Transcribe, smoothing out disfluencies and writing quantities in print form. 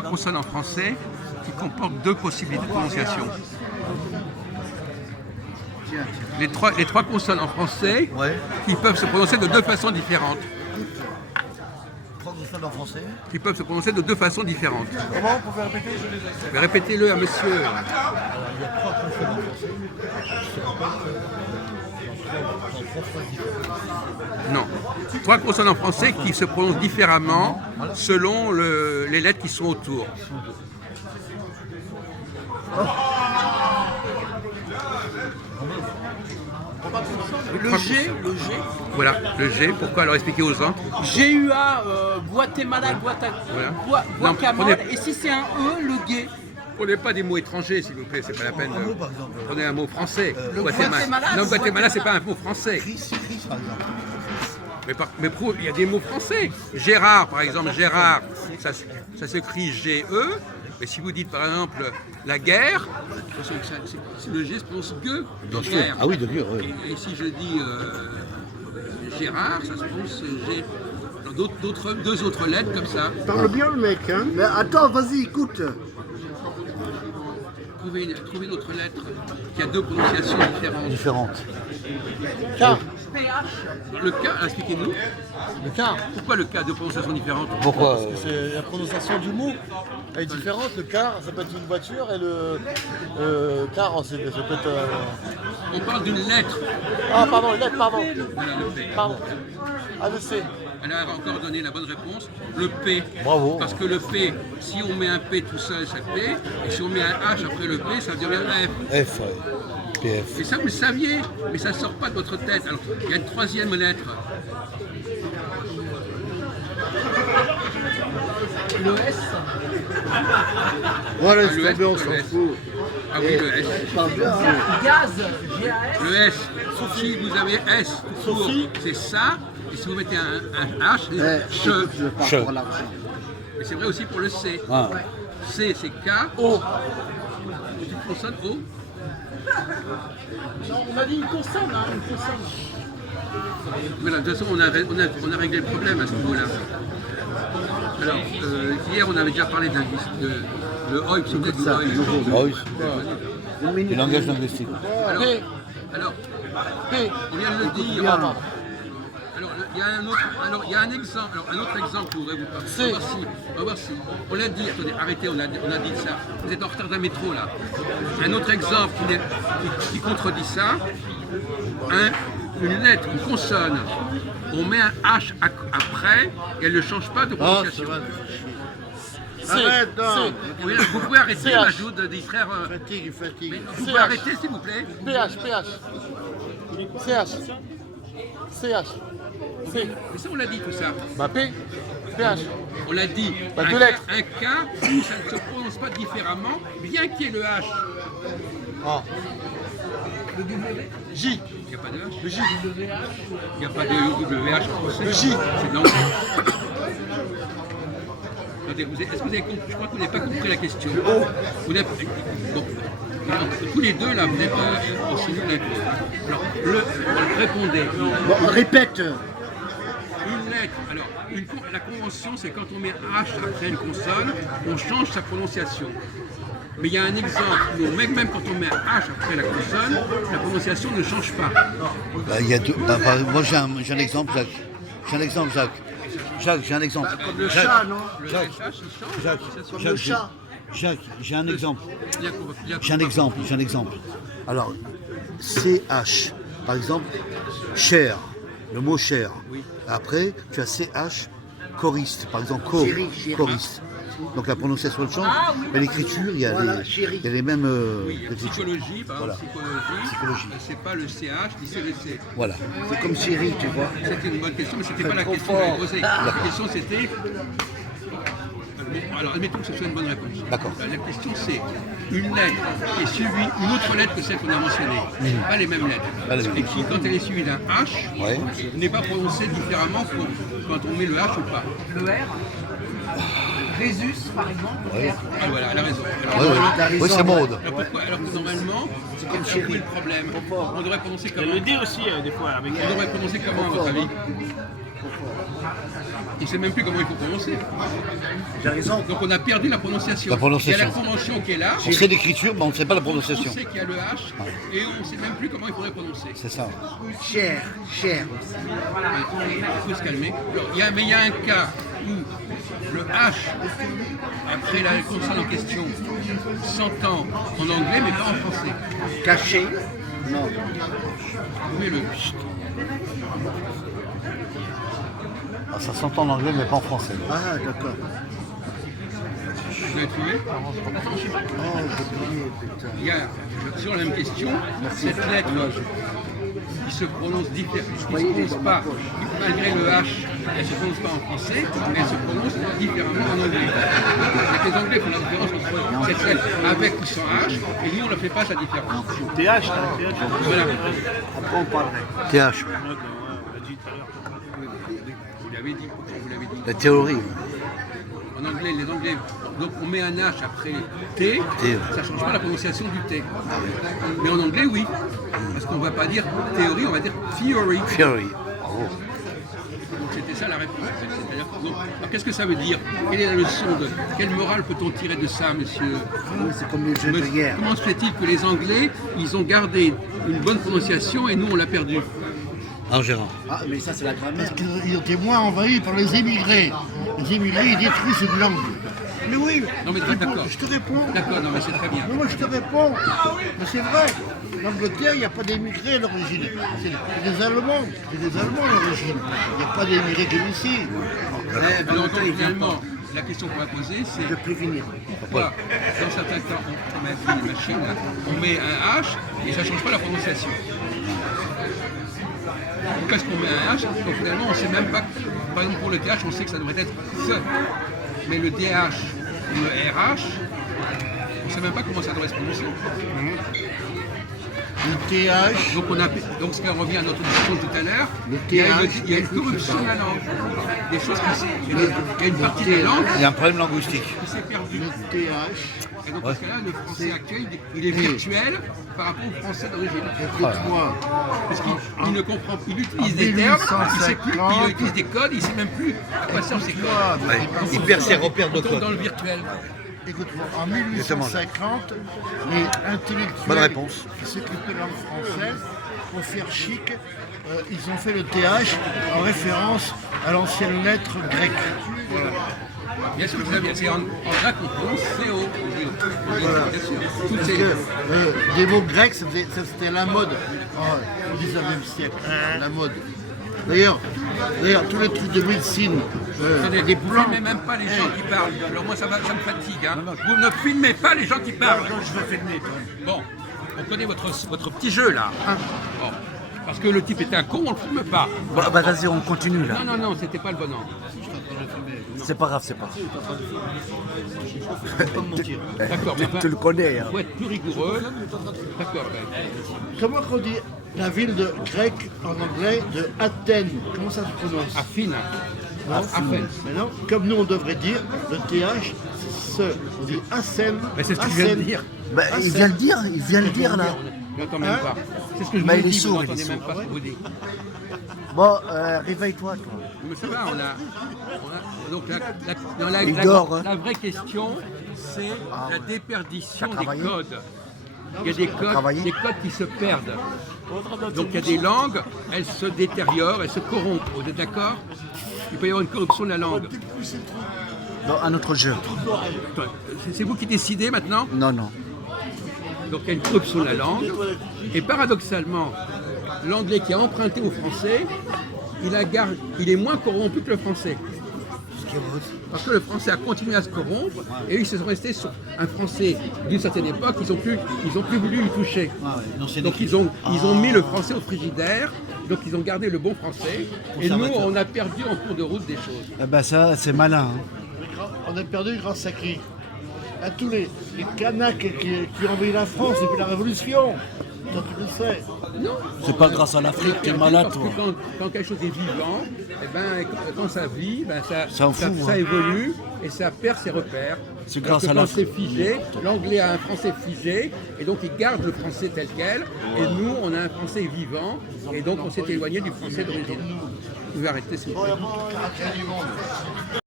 trois consonnes en français qui comportent deux possibilités de prononciation. Les trois consonnes en français qui peuvent se prononcer de deux façons différentes. Trois consonnes en français. Qui peuvent se prononcer de deux façons différentes. Comment on pouvait répéter? Mais répétez-le à monsieur. Alors, il y a trois consonnes en français qui se répètent dans trois phrases différentes. Non. Trois consonnes en français qui se prononcent différemment selon les lettres qui sont autour. Le G. Voilà, le G. Pourquoi alors expliquer aux gens? GUA, Guatemala, Voilà. Guacamole. Non, prenez- Et si c'est un E, le gay. Prenez pas des mots étrangers, s'il vous plaît, c'est pas la peine Un mot, de. par exemple. Prenez un mot français. Guatemala, Non, le Guatemala, c'est pas un mot français. Chris, par exemple. Il y a des mots français. Gérard, par exemple, Gérard, ça s'écrit G-E. Mais si vous dites par exemple la guerre, le G se prononce gueux dans guerre. Ah oui, de mieux, oui. Et si je dis Gérard, ça se prononce G. Dans deux autres lettres comme ça. Parle bien le mec, hein. Mais attends, vas-y, écoute. Trouvez une autre lettre qui a deux prononciations différentes. Différentes. Le K, expliquez-nous. Le car. Pourquoi le K a deux prononciations différentes? Pourquoi C'est la prononciation du mot est différente. Le car, ça peut être une voiture et le car, ça peut être. On parle d'une lettre. Ah, pardon, les lettres, pardon. Voilà, le P. Pardon. Ah, le C. Elle a encore donné la bonne réponse. Le P. Bravo. Parce que le P, si on met un P tout seul, c'est P. Et si on met un H après le P, ça devient F. F, PF. Et ça, vous le saviez, mais ça ne sort pas de votre tête. Alors, il y a une troisième lettre. Le S. Voilà, Le c'est S, tombé, on le s'en S. fout. Ah oui, le S. Parle bien. Gaz. GAS. Le S. Si vous avez S tout court, c'est ça. Et si vous mettez un H, Eh, c'est écoute, je pars Che. pour l'argent. Et c'est vrai aussi pour le C. Ah. C, c'est K. O. Petite consonne O. Non, on a dit une consonne, hein, une consonne. Voilà, de toute façon, on a réglé le problème à ce niveau-là. Alors, hier, on avait déjà parlé de OIP, c'est peut-être du OIP. Ah oui, Une le minute. langage linguistique. P. Alors, P. on vient de le dire. Bien. Alors, il y a un exemple. Alors, un autre exemple que je voudrais vous parler. On va voir si. On l'a dit. Attendez, arrêtez. On a dit ça. Vous êtes en retard d'un métro là. Un autre exemple qui contredit ça. Une lettre, une consonne. On met un H après et elle ne change pas de Ah, prononciation. Arrête, non. Vous pouvez arrêter CH. l'ajout de distraire. Fatigue, fatigue. Vous pouvez CH. arrêter s'il vous plaît. PH. CH. CH. C. Mais ça on l'a dit tout ça. Bah P. PH. On l'a dit. Bah, un, deux lettres. un cas où ça ne se prononce pas différemment, bien qu'il y ait le H. Ah. J. Il n'y a pas de H. Le J. Il n'y a pas de WH en français. Le J. C'est non. Attendez, est-ce que vous avez compris? Je crois que vous n'avez pas compris la question. Vous n'avez- bon. Alors, tous les deux là, vous êtes aussi nuls l'un que l'autre. Alors, répondez. Bon, répète. Une lettre. Alors, la convention, c'est quand on met un H après une consonne, on change sa prononciation. Mais il y a un exemple où même quand on met un H après la consonne, la prononciation ne change pas. Bah, il y a deux. Moi, j'ai un exemple, Jacques. J'ai un exemple, Jacques. Jacques, j'ai un exemple. Comme le Jacques, chat, non? Le Jacques, SH, il change. Jacques, Comme Jacques, le chat. Jacques, j'ai un exemple. Bien qu'on va- bien J'ai un exemple. Alors, CH, par exemple, cher, le mot cher. Oui. Après, tu as CH, choriste, par exemple, Chéri, chéri. choriste. Donc la prononciation elle change, Ah, oui. mais l'écriture, il y a Voilà, les, chéri. il y a les mêmes Oui, écritures. psychologie, par Voilà. exemple, Psychologie. psychologie, c'est pas le CH ni c'est le C. Voilà. C'est comme Siri, tu vois. C'était une bonne question, mais c'était pas la Trop question que j'avais fort. posée. La question c'était. Bon, alors admettons que ce soit une bonne réponse. D'accord. La question c'est une lettre qui est suivie, une autre lettre que celle qu'on a mentionnée. Pas les mêmes lettres. Pas les mêmes. Et qui, quand elle est suivie d'un H, Ouais. n'est pas prononcée différemment quand on met le H ou pas. Le R. Résus, par exemple. Ouais. R. Ah voilà, elle a raison. Alors, Ouais, ouais. t'as raison, Oui, c'est mode. alors pourquoi? Alors que normalement, c'est comme chéri le problème. On devrait prononcer comment? Le D aussi, des fois, avec On devrait prononcer comment à votre avis? Il ne sait même plus comment il faut prononcer. J'ai raison. Donc on a perdu la prononciation. La prononciation. Il y a la convention qui est là. On sait l'écriture, mais on ne sait pas la On prononciation. sait qu'il y a le H et on ne sait même plus comment il faudrait prononcer. C'est ça. Cher, cher. Il faut se calmer. Mais il y a un cas où le H, après la consonne en question, s'entend en anglais mais pas en français. Caché. Non. Oui, le Ah, ça s'entend en anglais, mais pas en français. Ah, d'accord. vous avez trouvé Oh, j'ai oublié, putain. Il y a sur la même question, cette lettre qui se prononce différemment, qui ne se prononce pas, malgré le H, elle ne se prononce pas en français, mais elle se prononce différemment en anglais. Donc les Anglais font la différence entre cette lettre avec ou sans H, et nous on ne fait pas sa différence. TH, Voilà. Après, on parlerait. TH, Vous l'avez dit, vous l'avez dit. la théorie. En anglais, les Anglais, donc on met un H après T, T. ça ne change pas la prononciation du T. Mais en anglais, oui. Parce qu'on ne va pas dire théorie, on va dire theory. Theory. Bravo. Donc c'était ça la réponse. En fait. C'est-à-dire, donc, alors, qu'est-ce que ça veut dire? Quelle est la leçon de. Quelle morale peut-on tirer de ça, monsieur? Oui, c'est comme les jeux de guerre. Comment se fait-il que les Anglais, ils ont gardé une bonne prononciation et nous, on l'a perdue? En Gérard. Ah, mais ça, c'est la grammaire. Parce qu'ils étaient moins envahis par les émigrés. Les émigrés, ils détruisent une langue. Mais oui, Non, mais d'accord. je te réponds. D'accord, non, mais c'est très bien. Mais moi, je te réponds. Mais c'est vrai. L'Angleterre, il n'y a pas d'émigrés à l'origine. C'est des Allemands. C'est des Allemands à l'origine. Il n'y a pas d'émigrés comme ici. Donc, finalement, la question qu'on va poser, c'est De prévenir. pourquoi, dans certains cas, on met une machine, là, on met un H et ça ne change pas la prononciation. Pourquoi est-ce qu'on met un H? Donc finalement, on ne sait même pas, par exemple pour le TH, on sait que ça devrait être ce. Mais le DH ou le RH, on ne sait même pas comment ça devrait se prononcer. Le TH, Donc ce qui revient à notre discussion tout à l'heure, Le il y a TH, une corruption de la langue. Des choses il y a une partie de la langue Il y a un problème linguistique. qui s'est perdue. le TH, Et donc, parce que là, le français actuel, il est virtuel par rapport au français d'origine. écoute-moi. Parce qu'il ne comprend plus, il utilise des termes, il ne sait plus, il utilise des codes, il ne sait même plus à quoi servent ces codes. Ouais. Il perd ses repères de On tombe code. dans le virtuel. Écoute-moi, en 1850, les Bonne intellectuels réponse. qui s'occupaient de langue française, pour faire chic, ils ont fait le TH en référence à l'ancienne lettre grecque. Voilà. Bien sûr, très bien. C'est en grec qu'on prononce CO. Bien sûr. Toutes Parce ces... que des mots grecs, c'était la mode au 19e siècle. La mode. D'ailleurs, tous les trucs de médecine, Attendez, des vous ne plans. filmez même pas les gens qui parlent. Alors moi, ça me fatigue. Hein. Vous ne filmez pas les gens qui parlent. Je vais filmer, toi. Bon, on connaît votre petit jeu là. Hein. Bon. Parce que le type était un con, on ne le filme pas. Bon, bah vas-y, on continue là. Non, c'était pas le bon angle. C'est pas grave, c'est pas grave. D'accord, mais enfin, Tu le connais. Hein. faut être plus rigoureux. D'accord, ben, Comment on dit la ville de grecque en anglais de Athènes? Comment ça se prononce? affine. Non, Athènes. Mais non, comme nous on devrait dire, le TH, c'est ce. On dit Athènes. Mais c'est ce que je viens de dire. Bah, il vient le dire là. Je n'entends même pas. C'est ce que je Bah, vous il est dis, vous sourd, il est n'entendez même sourd. pas ce que vous dites. Bon, réveille-toi, toi. Mais ça va, donc dans Il dort, hein. la vraie question, c'est la déperdition T'as des travaillé codes. Il y a des travaillé codes qui se perdent. Donc il y a des langues, elles se détériorent, elles se corrompent. Vous êtes d'accord? Il peut y avoir une corruption de la langue. Dans un autre jeu. C'est vous qui décidez maintenant? Non, non. Donc il y a une corruption de la langue. Et paradoxalement, l'anglais qui a emprunté au français, il est moins corrompu que le français. Parce que le français a continué à se corrompre et ils se sont restés sur un français d'une certaine époque, ils ont plus voulu y toucher. Donc ils ont mis le français au frigidaire, donc ils ont gardé le bon français et nous on a perdu en cours de route des choses. Eh ben ça, c'est malin. Hein. On a perdu grâce à qui? À tous les Kanaks qui ont envahi la France depuis la Révolution. Toi, tu le sais. Non. C'est pas grâce à l'Afrique, t'es Parce malade, que toi. quand quelque chose est vivant, eh ben, quand ça vit, ben, Ça en fout, ça hein. évolue et ça perd ses repères. C'est Alors grâce que à quand l'Afrique. c'est figé, l'anglais a un français figé et donc il garde le français tel quel et nous on a un français vivant et donc on s'est éloigné du français d'origine. pouvez arrêter s'il vous plaît.